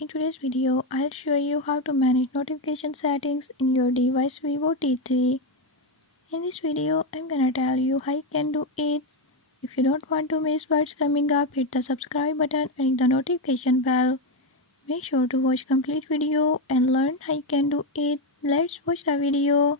In today's video, I'll show you how to manage notification settings in your device Vivo T3. In this video, I'm gonna tell you how you can do it. If you don't want to miss what's coming up, hit the subscribe button and hit the notification bell. Make sure to watch complete video and learn how you can do it. Let's watch the video.